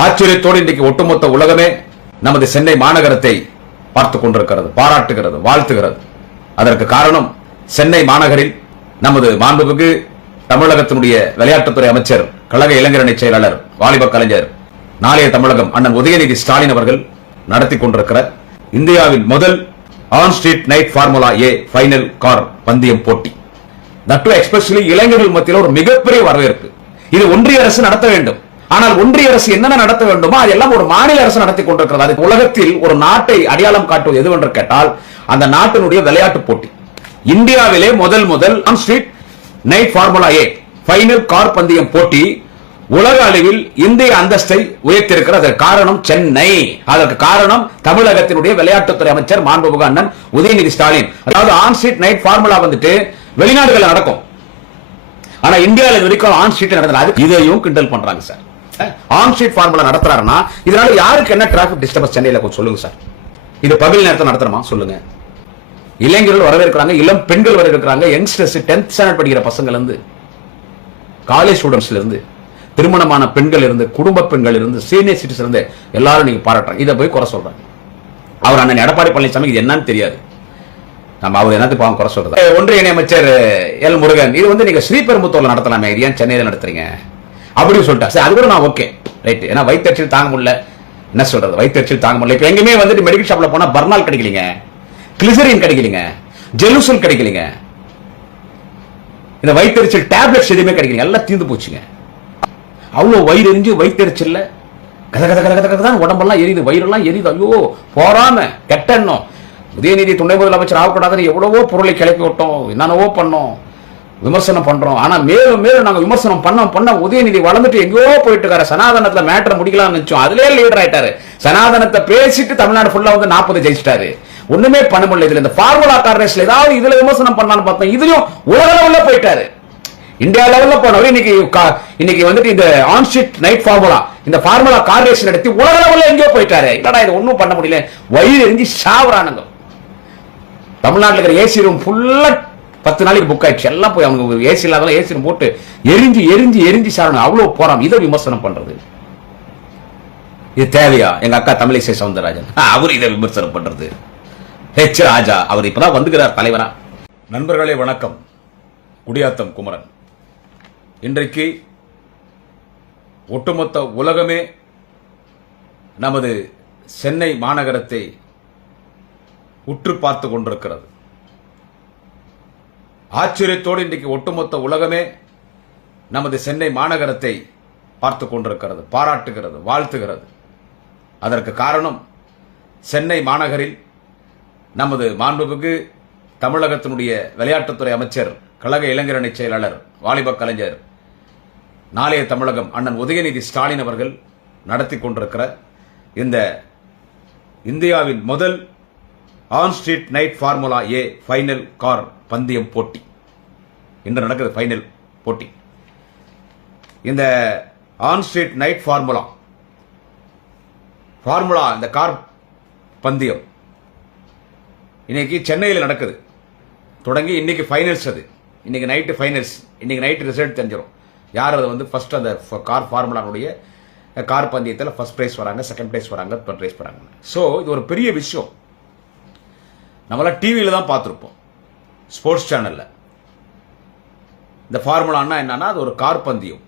ஆச்சரியத்தோடு இன்றைக்கு ஒட்டுமொத்த உலகமே நமது சென்னை மாநகரத்தை பார்த்துக் கொண்டிருக்கிறது, பாராட்டுகிறது, வாழ்த்துகிறது. அதற்கு காரணம் சென்னை மாநகரில் நமது மாண்புமிகு தமிழகத்தினுடைய விளையாட்டுத்துறை அமைச்சர், கழக இளைஞரணி செயலாளர், வாலிப கலைஞர், நாளைய தமிழகம் அண்ணன் உதயநிதி ஸ்டாலின் அவர்கள் நடத்தி கொண்டிருக்கிற இந்தியாவின் முதல் on street night formula A final car பந்தயம் போட்டி. தட் எஸ்பெஷலி இளைஞர்கள் மத்தியில் ஒரு மிகப்பெரிய வரவேற்பு. இது ஒன்றிய அரசு நடத்த வேண்டும். ஆனால் ஒன்றிய அரசு என்னென்ன நடத்த வேண்டுமோ அதெல்லாம் ஒரு மாநில அரசு நடத்தி கொண்டிருக்கிறது. அது உலகத்தில் ஒரு நாட்டை அடையாளம் காட்டுவது எதுவென்று கேட்டால் அந்த நாட்டினுடைய விளையாட்டு போட்டி. இந்தியாவிலே முதல் on street night formula A final car பந்தயம் போட்டி உலக அளவில் இந்திய அந்தஸ்தை உயர்த்திருக்கிறது. அதற்கு காரணம் சென்னை. அதற்கு காரணம் தமிழகத்தினுடைய விளையாட்டுத்துறை அமைச்சர் மாண்புமிகு அண்ணன் உதயநிதி ஸ்டாலின். அதாவது ஆன் ஸ்ட்ரீட் நைட் ஃபார்முலா வந்துட்டு வெளிநாடுகள் நடக்கும், ஆனா இந்தியாவில் வரைக்கும் ஆன் ஸ்ட்ரீட் நடந்தது. இதையும் கிண்டல் பண்றாங்க சார். ஆன் ஸ்ட்ரீட் ஃபார்முலா நடத்துறாருன்னா இதனால யாருக்கு என்ன டிராபிக் டிஸ்டர்பன்ஸ் சென்னையில கொஞ்சம் சொல்லுங்க சார். இது பகல் நேரத்தில் நடத்துறமா சொல்லுங்க. இளைஞர்கள் வரவேற்கிறாங்க, இளம் பெண்கள் வரவேற்கிறாங்க, யங்ஸ்டர்ஸ் 10th ஸ்டாண்டர்ட் படிக்கிற பசங்கள்ல இருந்து, காலேஜ் ஸ்டூடெண்ட்ஸ்ல இருந்து, திருமணமான பெண்கள் இருந்து, குடும்ப பெண்கள் இருந்து, சீனியர் சிட்டிசன் இருந்து எல்லாரும் நீங்க பாராட்டுறாங்க. இதை போய் குறை சொல்றாங்க. அவர் அண்ணன் எடப்பாடி பழனிசாமி இது என்னன்னு தெரியாது. நம்ம அவர் என்னத்துக்கு பாவம் குறை சொல்றது. ஒன்றிய இணையமைச்சர் எல் முருகன் இது வந்து நீங்க ஸ்ரீபெரும்புத்தூர்ல நடத்தலாமே, இது ஏன் சென்னையில நடத்துறீங்க அப்படின்னு சொல்லிட்டா. சரி, அது கூட நான் ஓகே ரைட். ஏன்னா வயிற்றுச்சல் தாங்க முடியல, என்ன சொல்றது, வயிற்றுச்சல் தாங்க முடியல. இப்ப எங்கேயுமே வந்துட்டு மெடிக்கல் ஷாப்ல போனா பர்னால் கிடைக்கலீங்க, கிளிசரின் கிடைக்கலீங்க, ஜெலுசல் கிடைக்கலீங்க, இந்த வயிற்றுச்சல் டேப்லெட்ஸ் எதுவுமே கிடைக்கல, எல்லாம் தீர்ந்து போச்சுங்க. அவ்வளவு வயிறு எரிஞ்சு வயிற்றுச்சல்ல கத கத கத கத தான் உடம்பெல்லாம் எரியுது, வயிறெல்லாம் எரியுது. ஐயோ போறாம கெட்ட எண்ணம். உதயநிதி துணை முதலமைச்சர் ஆகக்கூடாதுன்னு எவ்வளவோ பொருளை கிளப்பி விட்டோம், என்னென்னவோ பண்ணோம், விமர்சனம் பண்றோம். ஆனா மேலும் மேலும் நாங்க விமர்சனம் பண்ண உதயநிதி வளர்ந்துட்டு எங்கேயோ போயிட்டு இருக்காரு. சனாதனத்துல மேட்டர் முடிக்கலாம்னு நினைச்சோம், அதுலயே லீடர் ஆயிட்டாரு. சனாதனத்தை பேசிட்டு தமிழ்நாடு ஃபுல்லா வந்து 40 ஜெயிச்சிட்டாரு. ஒண்ணுமே பண்ண முடியல. இதுல இந்த ஃபார்முலா கார் ரேஸ்ல ஏதாவது இதுல விமர்சனம் பண்ணலாம்னு பார்த்தோம், இதுலயும் உலக லெவல்ல போயிட்டாரு, இந்தியா லெவல்ல போனவர். இன்னைக்கு வந்துட்டு இந்த ஆன் ஸ்ட்ரீட் நைட் ஃபார்முலா, இந்த ஃபார்முலா கார் ரேஸ் நடத்தி உலக லெவல்ல எங்கேயோ போயிட்டாரு. இல்லடா இது ஒன்னும் பண்ண முடியல, வயிறு எரிஞ்சு சாவறானுங்க. தமிழ்நாட்டில் இருக்கிற ஏசி ரூம் ஃபுல்லா 10 நாளைக்கு புக் ஆயிடுச்சு. எல்லாம் போய் அவங்க ஏசி இல்லாத ஏசி ரூம் போட்டு எரிஞ்சு எரிஞ்சு எரிஞ்சு சாரணும். அவ்வளவு போறாம இதை விமர்சனம் பண்றது இது தேவையா? எங்க அக்கா தமிழிசை சவுந்தரராஜன் அவர் இதை விமர்சனம் பண்றது. ஹெச் ராஜா அவர் இப்பதான் வந்துகிறார் தலைவரா. நண்பர்களே வணக்கம். குடியாத்தம் குமரன். இன்றைக்கு ஒட்டுமொத்த உலகமே நமது சென்னை மாநகரத்தை உற்று பார்த்து கொண்டிருக்கிறது. ஆச்சரியத்தோடு இன்றைக்கு ஒட்டுமொத்த உலகமே நமது சென்னை மாநகரத்தை பார்த்து கொண்டிருக்கிறது, பாராட்டுகிறது, வாழ்த்துகிறது. அதற்கு காரணம் சென்னை மாநகரில் நமது மாண்புமிகு தமிழகத்தினுடைய விளையாட்டுத்துறை அமைச்சர், கழக இளைஞரணி செயலாளர், வாலிப கலைஞர், நாளைய தமிழகம் அண்ணன் உதயநிதி ஸ்டாலின் அவர்கள் நடத்தி கொண்டிருக்கிற இந்த இந்தியாவின் முதல் on street night formula A final car பந்தயம் போட்டி இன்று நடக்குது. ஃபைனல் போட்டி. இந்த ஆன் ஸ்ட்ரீட் நைட் ஃபார்முலா இந்த கார் பந்தயம் இன்னைக்கு சென்னையில் நடக்குது. தொடங்கி இன்னைக்கு ஃபைனல்ஸ். அது இன்னைக்கு நைட்டு ஃபைனல்ஸ். இன்னைக்கு நைட்டு ரிசல்ட் தெரிஞ்சிடும் யார் அது வந்து ஃபர்ஸ்ட் அந்த கார் ஃபார்முலாவுடைய கார் பந்தயத்தில் ஃபர்ஸ்ட் பிரைஸ் வராங்க, செகண்ட் பிரைஸ் வராங்க, தேர்ட் பிரைஸ் வராங்க. ஸோ இது ஒரு பெரிய விஷயம். நம்மளாம் டிவியில தான் பார்த்துருப்போம், ஸ்போர்ட்ஸ் சேனல்ல. இந்த ஃபார்முலான்னா என்னன்னா அது ஒரு கார் பந்தயம்.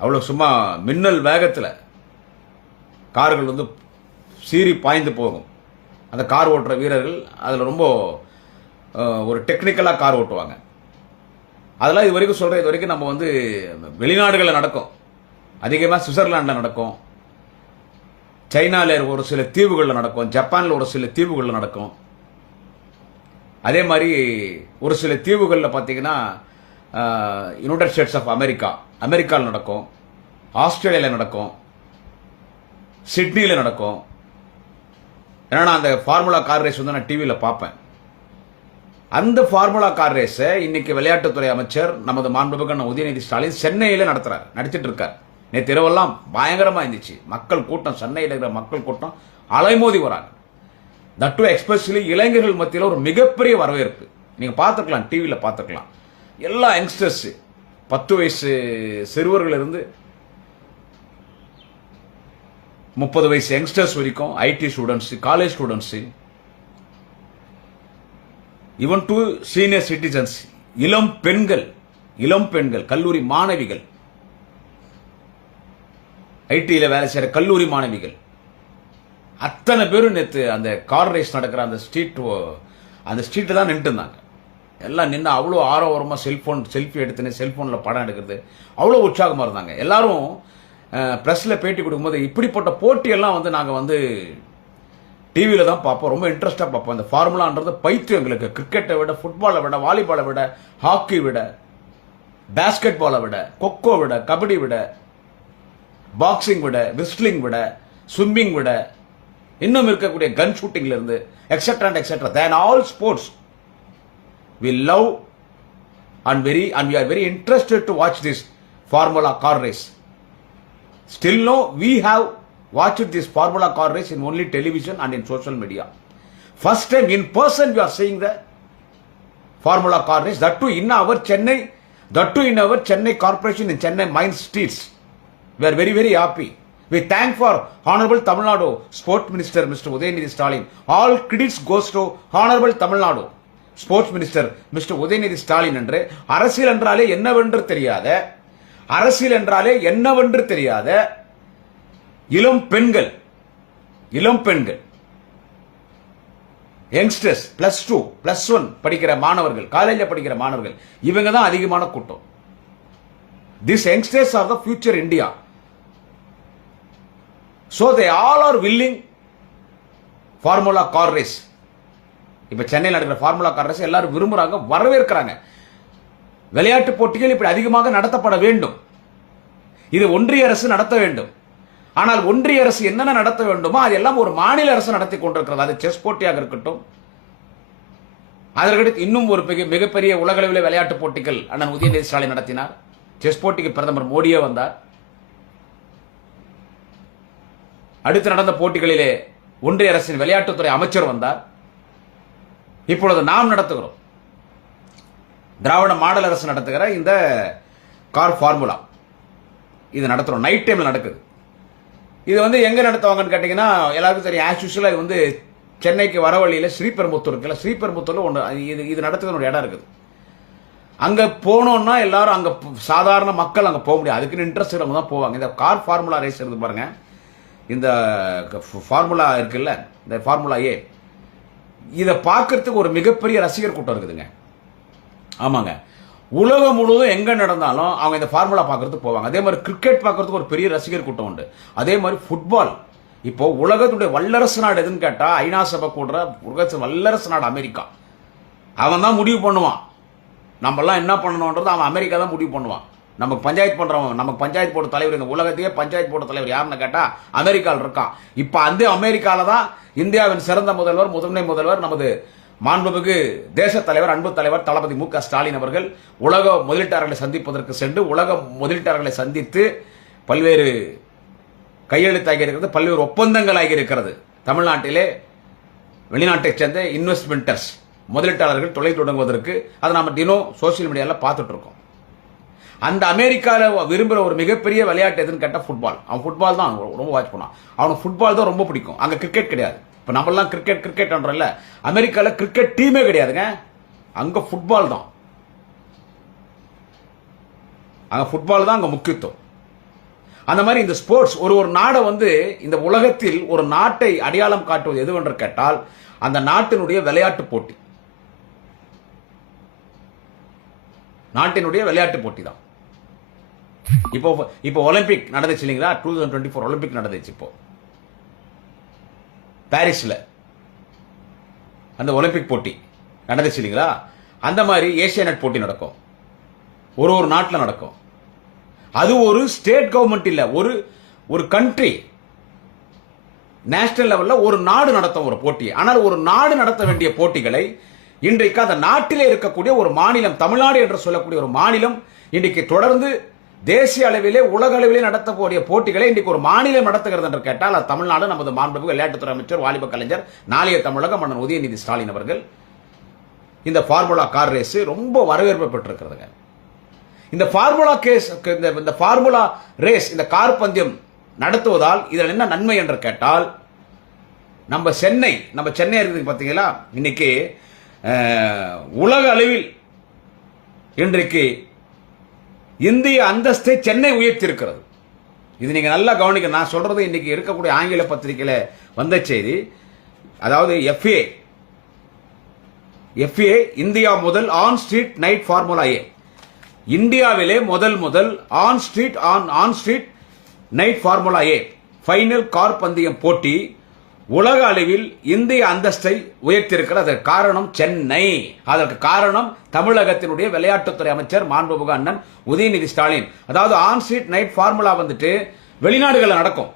அவ்வளோ சும்மா மின்னல் வேகத்தில் கார்கள் வந்து சீறி பாய்ந்து போகும். அந்த கார் ஓட்டுற வீரர்கள் அதில் ரொம்ப ஒரு டெக்னிக்கலாக கார் ஓட்டுவாங்க. அதெல்லாம் இது வரைக்கும் சொல்கிறேன். இது வரைக்கும் நம்ம வந்து வெளிநாடுகளில் நடக்கும், அதிகமாக சுவிட்சர்லாண்டில் நடக்கும், சைனாவில் ஒரு சில தீவுகளில் நடக்கும், ஜப்பானில் ஒரு சில தீவுகளில் நடக்கும். அதே மாதிரி ஒரு சில தீவுகளில் பார்த்தீங்கன்னா யுனைடெட் ஸ்டேட்ஸ் ஆஃப் அமெரிக்காவில் நடக்கும், ஆஸ்திரேலியாவில் நடக்கும், சிட்னியில் நடக்கும். ஏன்னா அந்த ஃபார்முலா கார் ரேஸ் வந்து நான் டிவியில் பார்ப்பேன். அந்த ஃபார்முலா கார் ரேஸை இன்னைக்கு விளையாட்டுத்துறை அமைச்சர் நமது மாண்புமிகு உதயநிதி ஸ்டாலின் சென்னையில் நடத்திட்டு இருக்கார். நேற்று இரவெல்லாம் பயங்கரமா இருந்துச்சு. மக்கள் கூட்டம், சென்னையில் இருக்கிற மக்கள் கூட்டம் அலைமோதி வராங்க. தட் எஸ்பெஷலி இளைஞர்கள் மத்தியில் ஒரு மிகப்பெரிய வரவேற்பு. நீங்க பார்த்துக்கலாம், டிவியில் பார்த்துக்கலாம். எல்லா யங்ஸ்டர்ஸ் 10 வயசு சிறுவர்கள் இருந்து 30 வயசு யங்ஸ்டர்ஸ் வரைக்கும், ID students, college students, even to senior citizens, இளம் பெண்கள், கல்லூரி மாணவிகள், ஐடியில் வேலை செய்யற கல்லூரி மாணவிகள் அத்தனை பேரும் நேற்று அந்த கார் ரேஸ் நடக்கிற அந்த ஸ்ட்ரீட் தான் நின்று இருந்தாங்க. எல்லாம் நின்று அவ்வளோ ஆரோரமாக செல்ஃபி எடுத்துன்னு செல்ஃபோனில் படம் எடுக்கிறது அவ்வளோ உற்சாகமாக இருந்தாங்க. எல்லாரும் ப்ரெஸ்ஸில் பேட்டி கொடுக்கும்போது இப்படிப்பட்ட போட்டியெல்லாம் வந்து நாங்கள் வந்து டிவியில் தான் பார்ப்போம், ரொம்ப இன்ட்ரெஸ்டாக பார்ப்போம். இந்த ஃபார்முலான்றது பைத்தியம் எங்களுக்கு. கிரிக்கெட்டை விட, ஃபுட்பாலை விட, வாலிபாலை விட, ஹாக்கி விட, பேஸ்கெட் பாலை விட, கொக்கோ விட, கபடி விட, பாக்ஸிங் விட, விஸ்லிங் விட, ஸ்விம்மிங் விட, இன்னும் இருக்கக்கூடிய கன் ஷூட்டிங்ல இருந்து etcetera and etcetera, than all sports we love and we are very interested to watch this Formula car race. Still no, we have watched this Formula car race in only television and in social media. First time in person we are seeing the Formula car race, that too in our Chennai corporation, in Chennai Mine Streets. We are very, very happy. We thank for Honorable Tamil Nadu Sport Minister Mr. Udayanidhi Stalin. All credits goes to Honorable Tamil Nadu sports minister mister Udhayanidhi Stalin. என்று அரசியல் என்றாலே என்னவென்று தெரியாத இளம் பெண்கள், youngsters, +2 +1 படிக்கிற மாணவர்கள், காலேஜில் படிக்கிற மாணவர்கள், இவங்க தான் அதிகமான கூட்டம். These youngsters are the future India. So they all are willing Formula car race. இப்ப சென்னையில் நடக்கிற ஃபார்முலா கார் ரேஸ் எல்லாரும் விரும்புறாங்க, வரவேற்கிறாங்க. விளையாட்டு போட்டிகள் இப்படி அதிகமாக நடத்தப்பட வேண்டும். இது ஒன்றிய அரசு நடத்த வேண்டும். ஆனால் ஒன்றிய அரசு என்னென்ன நடத்த வேண்டுமோ அதெல்லாம் ஒரு மாநில அரசு நடத்தி கொண்டிருக்கிறது. அது செஸ் போட்டியாக இருக்கட்டும், அதற்கடுத்து இன்னும் ஒரு மிகப்பெரிய உலகளவில் விளையாட்டு போட்டிகள் அண்ணன் உதயநிதி ஸ்டாலின் நடத்தினார். செஸ் போட்டிக்கு பிரதமர் மோடியே வந்தார். அடுத்து நடந்த போட்டிகளிலே ஒன்றிய அரசின் விளையாட்டுத்துறை அமைச்சர் வந்தார். இப்பொழுது நாம் நடத்துகிறோம், திராவிட மாடல் அரசு நடத்துகிற இந்த கார் ஃபார்முலா இது நடத்துறோம். நைட் டைம்ல நடக்குது. இது வந்து எங்க நடத்துவாங்கன்னு கேட்டீங்கன்னா எல்லாருக்கும் தெரியும். ஆஸ் யூசுவலா இது வந்து சென்னைக்கு வர வழியில ஸ்ரீபெரும்புத்தூர் இருக்குல்ல, ஸ்ரீபெரும்புத்தூர்ல ஒன்று இது நடத்துகிற ஒரு இடம் இருக்குது. அங்க போனோம்னா எல்லாரும் அங்க சாதாரண மக்கள் அங்க போக முடியாது, அதுக்குன்னு இன்ட்ரெஸ்ட் இருக்கவங்க தான் போவாங்க. இந்த கார் ஃபார்முலா ரேஸ் இருக்கு பாருங்க, இந்த ஃபார்முலா இருக்குல்ல, இந்த ஃபார்முலா ஏ, இதை பார்க்கறதுக்கு ஒரு மிகப்பெரிய ரசிகர் கூட்டம் இருக்குதுங்க. ஆமாங்க, உலகம் முழுவதும் எங்க நடந்தாலும் அவங்க இந்த ஃபார்முலா பார்க்கறதுக்கு போவாங்க. அதே மாதிரி கிரிக்கெட் பார்க்கறதுக்கு ஒரு பெரிய ரசிகர் கூட்டம் உண்டு. அதே மாதிரி ஃபுட்பால், இப்போ உலகத்துடைய வல்லரசு நாடு எதுன்னு கேட்டா ஐநா சபை கூடுற வல்லரசு நாடு அமெரிக்கா. அவன் தான் முடிவு பண்ணுவான் நம்ம எல்லாம் என்ன பண்ணணும்ன்றது. அவன் அமெரிக்கா தான் முடிவு பண்ணுவான். நமக்கு பஞ்சாயத்து பண்றவன், நமக்கு பஞ்சாயத்து போர்டு தலைவர், இந்த உலகத்தையே பஞ்சாயத்து போர்டு தலைவர் யாருன்னு கேட்டா அமெரிக்காவில் இருக்கான். இப்ப அந்த அமெரிக்கால தான் இந்தியாவின் சிறந்த முதல்வர், முதன்மை முதல்வர், நமது மாண்புமிகு தேச தலைவர், அன்பு தலைவர் தளபதி மு க ஸ்டாலின் அவர்கள் உலக முதலீட்டாளர்களை சந்திப்பதற்கு சென்று உலக முதலீட்டாளர்களை சந்தித்து பல்வேறு கையெழுத்தாகி இருக்கிறது, பல்வேறு ஒப்பந்தங்கள் ஆகி இருக்கிறது. தமிழ்நாட்டிலே வெளிநாட்டைச் சேர்ந்த இன்வெஸ்ட்மெண்டர்ஸ், முதலீட்டாளர்கள் தொழில் தொடங்குவதற்கு அதை நாம தினம் சோசியல் மீடியாவில் பார்த்துட்டு இருக்கோம். அந்த அமெரிக்காவில் விரும்புகிற ஒரு மிகப்பெரிய விளையாட்டு எதுன்னு கேட்டால் ஃபுட்பால். அவன் ஃபுட்பால் தான் ரொம்ப வாட்ச் பண்ணான். அவனுக்கு ஃபுட்பால் தான் ரொம்ப பிடிக்கும். அங்கே கிரிக்கெட் கிடையாது. இப்போ நம்மளாம் கிரிக்கெட்ன்றல, அமெரிக்காவில் கிரிக்கெட் டீமே கிடையாதுங்க, அங்கே ஃபுட்பால் தான். அங்கே ஃபுட்பால் தான் அங்கே முக்கியத்துவம். அந்த மாதிரி இந்த ஸ்போர்ட்ஸ் ஒரு நாடை வந்து இந்த உலகத்தில் ஒரு நாட்டை அடையாளம் காட்டுவது எதுவென்று கேட்டால் அந்த நாட்டினுடைய விளையாட்டு போட்டி, நாட்டினுடைய விளையாட்டு போட்டி தான். இப்போ ஒலிம்பிக் நடந்துச்சு இல்லைங்களா, 2024 ஒலிம்பிக் நடந்துச்சு. இப்போ பாரிஸ்ல அந்த ஒலிம்பிக் போட்டி நடந்துச்சு இல்லைங்களா, அந்த மாதிரி ஏசியானெட் போட்டி நடக்கும், ஒரு நாட்டில் நடக்கும். அது ஒரு ஸ்டேட் கவர்மெண்ட் இல்ல, ஒரு கண்ட்ரி நேஷனல் லெவல்ல ஒரு நாடு நடத்தும் ஒரு போட்டி. ஆனால் ஒரு நாடு நடத்த வேண்டிய போட்டிகளை இன்றைக்கு அந்த நாட்டிலே இருக்கக்கூடிய ஒரு மாநிலம், தமிழ்நாடு என்று சொல்லக்கூடிய ஒரு மாநிலம் இன்றைக்கு தொடர்ந்து தேசிய அளவிலே உலக அளவிலே நடத்தக்கூடிய போட்டிகளை இன்றைக்கு ஒரு மாநிலம் நடத்துகிறது என்று கேட்டால் அது தமிழ்நாடு. நமது மாண்புமிகு விளையாட்டுத்துறை அமைச்சர், வாலிப கலைஞர், நாளைய தமிழகம் மன்னன் உதயநிதி ஸ்டாலின் அவர்கள் இந்த ஃபார்முலா கார் ரேஸ் ரொம்ப வரவேற்பு பெற்றிருக்கிறதுங்க. இந்த ஃபார்முலா ரேஸ், இந்த கார் பந்தயம் நடத்துவதால் இதில் என்ன நன்மை என்று கேட்டால், நம்ம சென்னை இருக்குது பார்த்தீங்களா, இன்னைக்கு உலக அளவில் இன்றைக்கு இந்திய அந்தஸ்தை சென்னை உயர்த்தியிருக்கிறது. இது நீங்க நல்லா கவனிக்க. நான் சொல்றது இன்னைக்கு இருக்கக்கூடிய ஆங்கில பத்திரிகையில வந்த செய்தி. அதாவது எஃப்ஏ இந்தியா முதல் ஆன் ஸ்ட்ரீட் நைட் ஃபார்முலா ஏ, இந்தியாவிலே முதல் on street night formula A final car பந்தயம் போட்டி உலக அளவில் இந்திய அந்தஸ்தை உயர்த்தியிருக்கிறது. அதற்கு காரணம் சென்னை. அதற்கு காரணம் தமிழகத்தினுடைய விளையாட்டுத்துறை அமைச்சர் மாண்புமிகு அண்ணன் உதயநிதி ஸ்டாலின். அதாவது ஆன் ஸ்ட்ரீட் நைட் ஃபார்முலா வந்துட்டு வெளிநாடுகளில் நடக்கும்,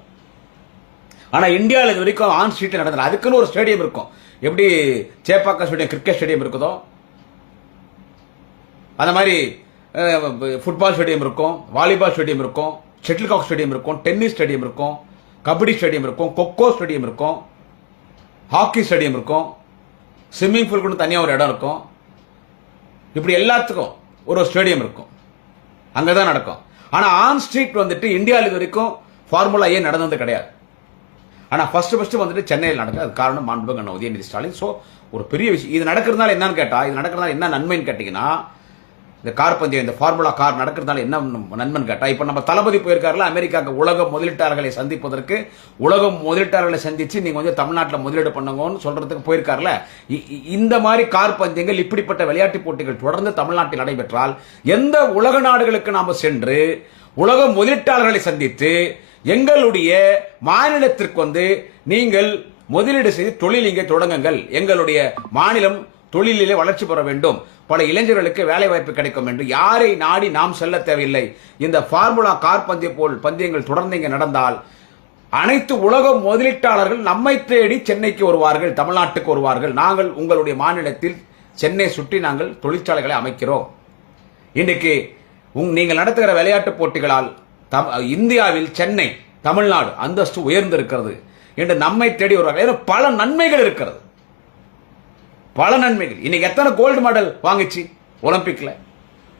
ஆனா இந்தியாவில் இது வரைக்கும் ஆன் ஸ்ட்ரீட் நடந்தது. அதுக்குன்னு ஒரு ஸ்டேடியம் இருக்கும். எப்படி சேப்பாக்கம் ஸ்டேடியம் கிரிக்கெட் ஸ்டேடியம் இருக்குதோ அந்த மாதிரி ஃபுட்பால் ஸ்டேடியம் இருக்கும், வாலிபால் ஸ்டேடியம் இருக்கும், ஷட்டில் காக் ஸ்டேடியம் இருக்கும், டென்னிஸ் ஸ்டேடியம் இருக்கும், கபடி ஸ்டேடியம் இருக்கும், கொக்கோ ஸ்டேடியம் இருக்கும், ஹாக்கி ஸ்டேடியம் இருக்கும், ஸ்விம்மிங் பூல் தனியாக ஒரு இடம் இருக்கும். இப்படி எல்லாத்துக்கும் ஒரு ஸ்டேடியம் இருக்கும், அங்கதான் நடக்கும். ஆனா ஆன் ஸ்ட்ரீட் வந்துட்டு இந்தியாவில் இது வரைக்கும் ஃபார்முலா ஏ நடந்தது கிடையாது. ஆனா ஃபர்ஸ்ட் வந்துட்டு சென்னையில் நடக்குது. அது காரணம் மாண்புமிகு அண்ணன் உதயநிதி ஸ்டாலின். சோ ஒரு பெரிய விஷயம். இது நடக்கிறதுனால என்னன்னு கேட்டா, இது நடக்கிறதுனால என்ன நன்மைன்னு கேட்டீங்கன்னா, இந்த கார் பந்தயம், இந்த ஃபார்முலா கார் நடக்கிறதுனால என்ன நன்மைன்னு கேட்டா, இப்ப நம்ம தளபதி போயிருக்காருல அமெரிக்காவுக்கு உலக முதலீட்டாளர்களை சந்திப்பதற்கு. உலக முதலீட்டாளர்களை சந்திச்சு நீங்க வந்து தமிழ்நாட்டில் முதலீடு பண்ணுங்கன்னு சொல்றதுக்கு போயிருக்காருல. இந்த மாதிரி கார் பந்தயங்கள், இப்படிப்பட்ட விளையாட்டு போட்டிகள் தொடர்ந்து தமிழ்நாட்டில் நடைபெற்றால், எந்த உலக நாடுகளுக்கு நாம சென்று உலக முதலீட்டாளர்களை சந்தித்து எங்களுடைய மாநிலத்திற்கு வந்து நீங்கள் முதலீடு செய்து தொழில் இங்கே தொடங்குங்கள், எங்களுடைய மாநிலம் தொழிலிலே வளர்ச்சி பெற வேண்டும், பல இளைஞர்களுக்கு வேலை வாய்ப்பு கிடைக்கும் என்று யாரை நாடி நாம் செல்ல தேவையில்லை. இந்த ஃபார்முலா கார் பந்தயங்கள் தொடர்ந்து இங்கே நடந்தால் அனைத்து உலக முதலீட்டாளர்கள் நம்மை தேடி சென்னைக்கு வருவார்கள், தமிழ்நாட்டுக்கு வருவார்கள். நாங்கள் உங்களுடைய மாநிலத்தில் சென்னை சுற்றி நாங்கள் தொழிற்சாலைகளை அமைக்கிறோம். இன்றைக்கு நீங்கள் நடத்துகிற விளையாட்டு போட்டிகளால் இந்தியாவில் சென்னை, தமிழ்நாடு அந்தஸ்து உயர்ந்திருக்கிறது என்று நம்மை தேடி வருவார்கள். பல நன்மைகள் இருக்கிறது, பல நன்மைகள். இன்னைக்கு எத்தனை கோல்டு மெடல் வாங்கிச்சு ஒலிம்பிக்ல?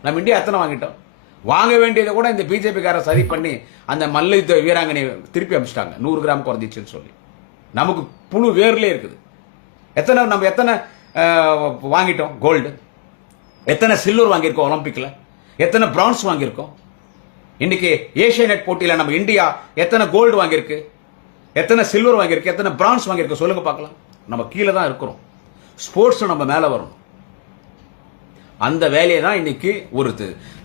நம்ம இந்தியா எத்தனை வாங்கிட்டோம்? வாங்க வேண்டியதை கூட இந்த பிஜேபி கார சரி பண்ணி அந்த மல்யுத்த வீராங்கனை திருப்பி அமிச்சிட்டாங்க, 100 கிராம் குறைஞ்சிச்சுன்னு சொல்லி. நமக்கு புழு வேர்லே இருக்குது. நம்ம எத்தனை வாங்கிட்டோம் கோல்டு? எத்தனை சில்வர் வாங்கியிருக்கோம் ஒலிம்பிக்ல? எத்தனை பிரான்ஸ் வாங்கியிருக்கோம்? இன்னைக்கு ஏசியா நெட் போட்டியில நம்ம இந்தியா எத்தனை கோல்டு வாங்கியிருக்கு, எத்தனை சில்வர் வாங்கியிருக்கு, எத்தனை பிரான்ஸ் வாங்கியிருக்கு? சொல்லுங்க பார்க்கலாம். நம்ம கீழே தான் இருக்கிறோம். ஸ்போர்ட்ஸ் நம்ம மேல வரணும். அந்த வேலையை தான் இன்னைக்கு ஒரு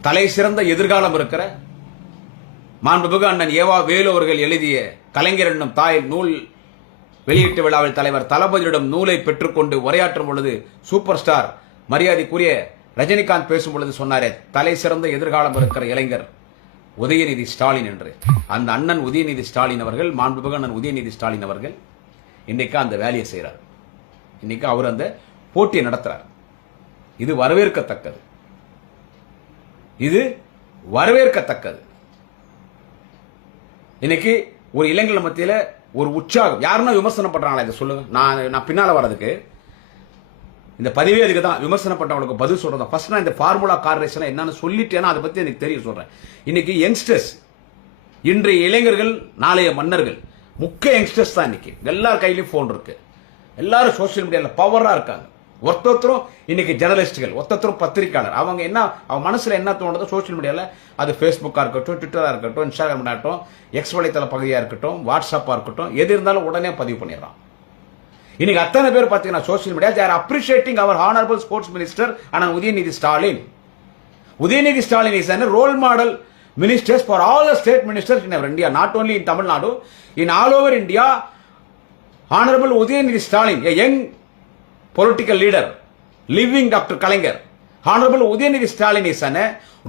தலை சிறந்த எதிர்காலம் இருக்கிற மாண்புமிகு அண்ணன் ஏவா வேலு அவர்கள் எழுதிய கலைஞர் என்னும் தாய் நூல் வெளியீட்டு விழாவில் தலைவர் தளபதியிடம் நூலை பெற்றுக்கொண்டு உரையாற்றும் பொழுது சூப்பர் ஸ்டார் மரியாதைக்குரிய ரஜினிகாந்த் பேசும் பொழுது சொன்னாரே, தலை சிறந்த எதிர்காலம் இருக்கிற இளைஞர் உதயநிதி ஸ்டாலின் என்று. அந்த அண்ணன் உதயநிதி ஸ்டாலின் அவர்கள், மாண்புமிகு அண்ணன் உதயநிதி ஸ்டாலின் அவர்கள் இன்னைக்கு அந்த வேலையை செய்யறார். இன்னைக்கு அவர் அந்த போட்டியை நடத்துறார். இது வரவேற்கத்தக்கது, இது வரவேற்கத்தக்கது. இன்னைக்கு ஒரு இளைஞர்கள் மத்தியில ஒரு உற்சாகம். யாருன்னா விமர்சனம் பண்றாங்களா? இதை சொல்லுங்க. நான் பின்னால வர்றதுக்கு இந்த பதிவே அதுக்கு தான். விமர்சனம் பண்றவங்களுக்கு பதில் சொல்றேன். ஃபர்ஸ்ட் நான் இந்த ஃபார்முலா கார் ரேஸ் என்னன்னு சொல்லிட்டேன்னா அதை பத்தி எனக்கு தெரிய சொல்றேன். இன்னைக்கு யங்ஸ்டர்ஸ், இன்றைய இளைஞர்கள் நாளைய மன்னர்கள், முக்கிய யங்ஸ்டர்ஸ் தான். இன்னைக்கு எல்லார் கையிலும் போன் இருக்கு, எல்லாரும் சோசியல் மீடியால பவரா இருக்காங்க. ஒருத்தரும் இன்னைக்கு ஜெர்னலிஸ்டுகள், ஒருத்தரும் பத்திரிகையாளர். அவங்க மனசுல என்ன தோணுதோ சோசியல் மீடியால, அது ஃபேஸ்புக்கா இருக்கட்டும், ட்விட்டரா இருக்கட்டும், இன்ஸ்டாகிராம் இருக்கட்டும், எக்ஸ் வலைத்தள பகுதியா இருக்கட்டும், வாட்ஸ்அப்பா இருக்கட்டும், எது இருந்தாலும் உடனே பதிவு பண்ணிடுறான். இன்னைக்கு அத்தனை பேர் பாத்தீங்கன்னா social media they are appreciating our honorable sports minister and Udayanithi Stalin. Udayanithi Stalin is a role model ministers for all the state ministers in our India, not only in Tamil Nadu, in all over India. Honorable Udayanithi Stalin, a young political leader, living Dr. Kalaignar. Honorable Udayanithi Stalin is a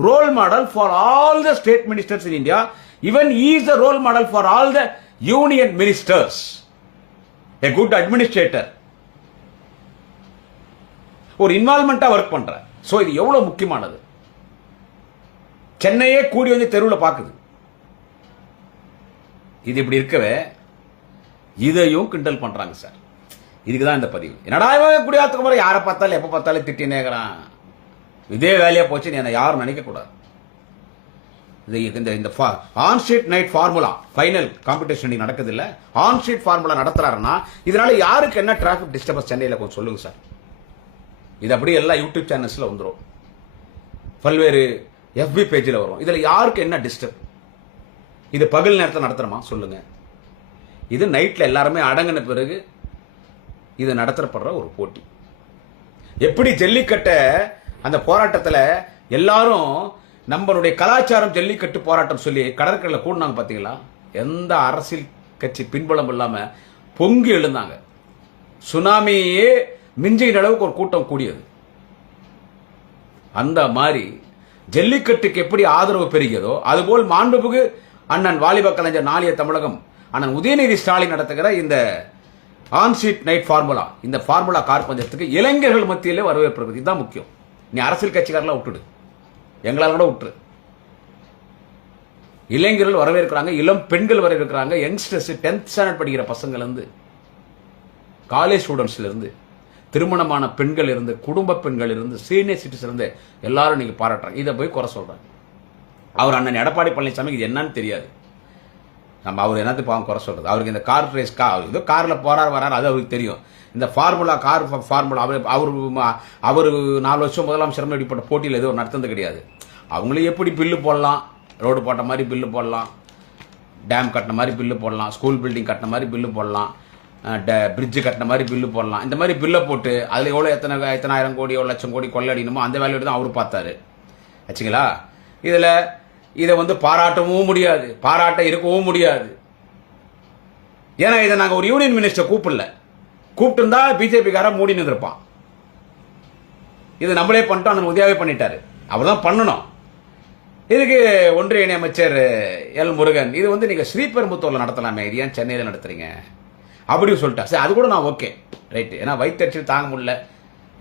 role model for all the state ministers in India. Even he is a role model for all the union ministers. A good administrator. ஒரு இன்வால்மெண்டா work பண்ற. So இது எவ்வளவு முக்கியமானது. சென்னையே கூடி வந்து தெருவில் பாக்குது. இது இப்படி இருக்கவே இதையும் கிண்டல் பண்றாங்க சார். இதுக்குதான் இந்த பதிவு. என்னடா குடியாத்துக்கு போற, யாரை பார்த்தாலும் எப்ப பார்த்தாலும் திட்டினேங்கிறான். இதே வேலையா போச்சு. நீ யாரும் நினைக்க கூடாது. இந்த on street night formula final competition நடக்குது இல்ல, ஆன் ஸ்ட்ரீட் ஃபார்முலா நடத்துறாருன்னா இதனால யாருக்கு என்ன டிராபிக் டிஸ்டர்பன்ஸ் சென்னையில் கொஞ்சம் சொல்லுங்க சார். இது அப்படியே எல்லா யூடியூப் சேனல்ஸ்ல வந்துடும், பல்வேறு FB பேஜில் வரும். இதுல யாருக்கு என்ன டிஸ்டர்ப்? இது பகல் நேரத்தில் நடத்துறமா சொல்லுங்க. இது நைட்ல எல்லாருமே அடங்கின பிறகு இது நடத்தப்படுற ஒரு போட்டி. எப்படி ஜல்லிக்கட்டை அந்த போராட்டத்தில் எல்லாரும் நம்மளுடைய கலாச்சாரம் ஜல்லிக்கட்டு போராட்டம் சொல்லி கடற்கரையில் கூடினாங்க பாத்தீங்களா? எந்த அரசியல் கட்சி பின்புலம் இல்லாம பொங்கி எழுந்தாங்க. சுனாமியே மிஞ்சின அளவுக்கு ஒரு கூட்டம் கூடியது. அந்த மாதிரி ஜல்லிக்கட்டுக்கு எப்படி ஆதரவு பெருகியதோ அதுபோல் மாண்புமிகு அண்ணன் வாலிப கலைஞர் நாளைய தமிழகம் அண்ணன் உதயநிதி ஸ்டாலின் நடத்துகிற இந்த ஆன் ஸ்ட்ரீட் நைட் ஃபார்முலா, இந்த ஃபார்முலா கார் பந்தயத்துக்கு இளைஞர்கள் மத்தியிலே வரவேற்பு இருக்குது. இதுதான் முக்கியம். நீ அரசியல் கட்சிக்காரெல்லாம் விட்டுடு, எங்களால் கூட விட்டுரு. இளைஞர்கள் வரவேற்கிறாங்க, இளம் பெண்கள் வரவேற்கிறாங்க, யங்ஸ்டர்ஸ் 10th ஸ்டாண்டர்ட் படிக்கிற பசங்கள்ல இருந்து, காலேஜ் ஸ்டூடெண்ட்ஸ்ல இருந்து, திருமணமான பெண்கள் இருந்து, குடும்ப பெண்கள் இருந்து, சீனியர் சிட்டிசன் இருந்து எல்லாரும் நீங்க பாராட்டுறாங்க. இதை போய் குறை சொல்றாங்க. அவர் அண்ணன் எடப்பாடி பழனிசாமி இது என்னன்னு தெரியாது. நம்ம அவர் என்னத்து பாவம் குறை சொல்றது? அவருக்கு இந்த கார் ரேஸ் ஏதோ கார்ல போறாரு வராரு அது அவருக்கு தெரியும். இந்த ஃபார்முலா கார் ஃபார்முலா அவர் 4 வருஷம் முதலமைச்சர் இப்படிப்பட்ட போட்டியில் எதுவும் நடத்துறது கிடையாது. அவங்களும் எப்படி பில்லு போடலாம், ரோடு போட்ட மாதிரி பில்லு போடலாம், டேம் கட்டின மாதிரி பில்லு போடலாம், ஸ்கூல் பில்டிங் கட்டின மாதிரி பில்லு போடலாம், பிரிட்ஜு கட்டின மாதிரி பில்லு போடலாம். இந்த மாதிரி பில்லை போட்டு அதில் எவ்வளோ எத்தனை ஆயிரம் கோடி எவ்வளோ லட்சம் கோடி கொள்ளடிக்கணுமோ அந்த வேலையோடு தான் அவர் பார்த்தாரு ஆச்சுங்களா. இதில் இதை பாராட்டவும் முடியாது, பாராட்ட இருக்கவும் முடியாது. ஏன்னா இதை நாங்கள் ஒரு யூனியன் மினிஸ்டர் கூப்பிட்டு இருந்தா பிஜேபிக்காரன் மூடினு இருப்பான். இது நம்மளே பண்ணிட்டோம், அந்த உதவியாவே பண்ணிட்டாரு. அவர் தான் பண்ணணும். இதுக்கு ஒன்றிய இணை அமைச்சர் எல் முருகன் இது நீங்க ஸ்ரீபெரும்புத்தூர்ல நடத்தலாமே, இது ஏன் சென்னையில் நடத்துறீங்க அப்படின்னு சொல்லிட்டா. சரி, அது கூட நான் ஓகே ரைட். ஏன்னா வயிற்றுச்சல் தாங்க முடியல,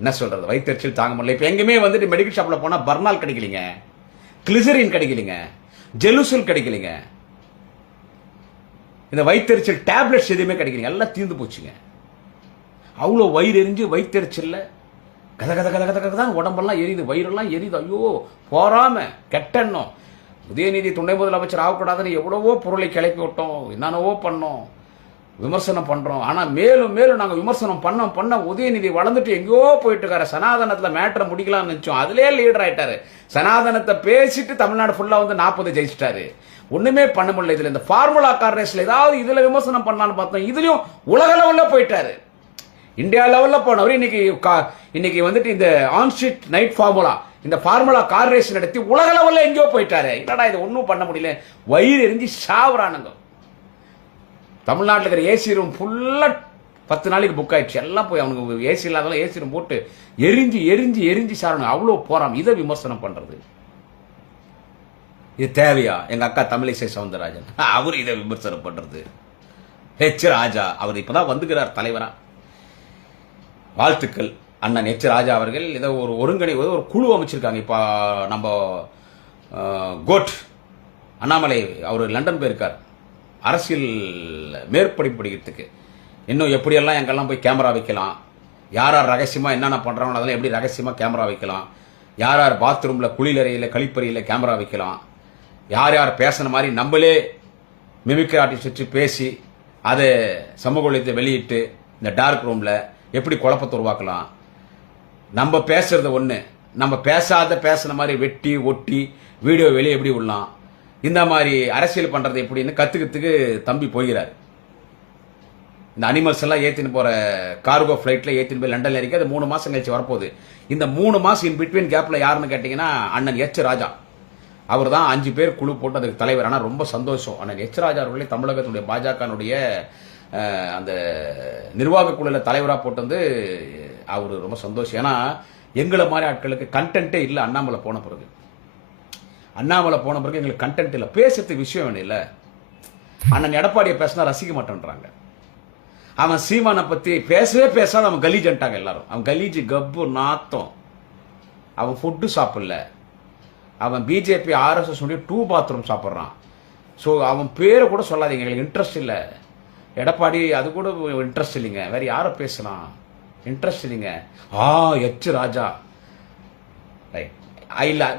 என்ன சொல்றது, வயிற்றுச்சல் தாங்க முடியல. இப்போ எங்கேயுமே மெடிக்கல் ஷாப்ல போனா பர்னால் கிடைக்கலீங்க, கிளிசரின் கிடைக்கலீங்க, ஜெலுசல் கிடைக்கலீங்க, இந்த வயிற்றுச்சல் டேப்லெட்ஸ் எதுவுமே கிடைக்கலீங்க, எல்லாம் தீர்ந்து போச்சுங்க. அவ்வளோ வயிறு எரிஞ்சு வயிற்றுச்சல்ல கத கத கத கத கதான் உடம்பெல்லாம் எரியுது, வயிறெல்லாம் எரியுது. ஐயோ போறாம கெட்டெண்ணம். உதயநிதி துணை முதலமைச்சர் ஆகக்கூடாதுன்னு எவ்வளவோ பொருளை கிளப்பி விட்டோம், என்னென்னவோ பண்ணோம், விமர்சனம் பண்றோம். ஆனா மேலும் மேலும் நாங்க விமர்சனம் பண்ண உதயநிதி வளர்ந்துட்டு எங்கேயோ போயிட்டு இருக்காரு. சனாதனத்துல மேட்டரை முடிக்கலாம்னு நினைச்சோம், அதுலயே லீடர் ஆயிட்டாரு. சனாதனத்தை பேசிட்டு தமிழ்நாடு ஃபுல்லா 40 ஜெயிச்சிட்டாரு. ஒண்ணுமே பண்ண முடியல. இதுல இந்த ஃபார்முலா கார் ரேஸ்ல ஏதாவது இதுல விமர்சனம் பண்ணலான்னு பார்த்தோம், இதுலயும் உலக லெவல்ல போயிட்டாரு. இந்தியா லெவல்ல போனவர் இன்னைக்கு இந்த ஆன் ஸ்ட்ரீட் நைட் ஃபார்முலா, இந்த ஃபார்முலா கார் ரேஸ் நடத்தி உலக லெவல்ல எங்கேயோ போயிட்டாரு. என்னடா இது ஒன்றும் பண்ண முடியல, வயிறு எரிஞ்சு சாவுறானுங்க. தமிழ்நாட்டில் இருக்கிற ஏசி ரூம் ஃபுல்லா 10 நாளைக்கு புக் ஆயிடுச்சு. எல்லாம் போய் அவனுக்கு ஏசி இல்லாதவங்க ஏசி ரூம் போட்டு எரிஞ்சு எரிஞ்சு எரிஞ்சு சாரணும். அவ்வளோ போறான். இதை விமர்சனம் பண்றது இது தேவையா? எங்க அக்கா தமிழிசை சவுந்தரராஜன் அவர் இதை விமர்சனம் பண்றது. ராஜா அவர் இப்பதான் வந்துக்கிறார் தலைவரா. வாழ்த்துக்கள் அண்ணன் ராஜா அவர்கள். இதை ஒரு ஒருங்கிணைவு ஒரு குழு அமைச்சிருக்காங்க. இப்போ நம்ம கோட் அண்ணாமலை அவர் லண்டன் போயிருக்கார் அரசியல் மேற்படிப்பு படிக்கிறதுக்கு. இன்னும் எப்படியெல்லாம் எங்கெல்லாம் போய் கேமரா வைக்கலாம், யார் யார் ரகசியமா என்னென்ன பண்றாங்க அதெல்லாம் எப்படி ரகசியமா கேமரா வைக்கலாம், யார் யார் பாத்ரூம்ல குளியலறையில் கழிப்பறையில் கேமரா வைக்கலாம், யார் யார் பேசின மாதிரி நம்மளே மிமிக்ரி ஆர்டிஸ்ட் வச்சு பேசி அதை சமூக வலைத்தை வெளியிட்டு இந்த டார்க் ரூம்ல எப்படி குழப்பத்தை உருவாக்கலாம், நம்ம பேசுறது ஒண்ணு, நம்ம பேசின மாதிரி வெட்டி ஒட்டி வீடியோ வெளியே எப்படி விடலாம், இந்த மாதிரி அரசியல் பண்றது எப்படின்னு கத்துக்கிறதுக்கு தம்பி போகிறார். இந்த அனிமல்ஸ் எல்லாம் ஏத்தின்னு போற கார்கோ பிளைட்ல ஏத்தின்னு போய் லண்டன்ல இருக்கு. அது 3 மாசம் கழிச்சு வரப்போகுது. இந்த 3 மாசம் இன் பிட்வீன் கேப்ல யாருன்னு கேட்டீங்கன்னா அண்ணன் ராஜா. அவர் தான் 5 பேர் குழு போட்டு அதுக்கு தலைவர். ஆனா ரொம்ப சந்தோஷம், அண்ணன் ராஜா அவர்களே தமிழகத்துடைய பாஜகனுடைய அந்த நிர்வாக குழுல தலைவராக போட்டு அவரு ரொம்ப சந்தோஷம். ஏன்னா எங்களை மாதிரி ஆட்களுக்கு கண்டென்ட்டே இல்லை. அண்ணாமலை போன பிறகு எங்களுக்கு கண்டென்ட் இல்லை, பேசுறதுக்கு விஷயம் வேணும் இல்லை. அண்ணன் எடப்பாடியை பேசினா ரசிக்க மாட்டேன்றாங்க. அவன் சீமானை பத்தி பேசவே பேசாத அவன் கலீஜன்ட்டாங்க எல்லாரும். அவன் கலீஜி கப்பு நாத்தம், அவன் ஃபுட்டு சாப்பிடல, அவன் பிஜேபி RSS 2 பாத்ரூம் சாப்பிட்றான். ஸோ அவன் பேரை கூட சொல்லாதீங்க, எங்களுக்கு இன்ட்ரெஸ்ட் இல்லை. எடப்பாடி அது கூட இன்ட்ரெஸ்ட் இல்லைங்க. வேற யாரை பேசலாம், இன்ட்ரெஸ்ட் இல்லைங்க. Raja right.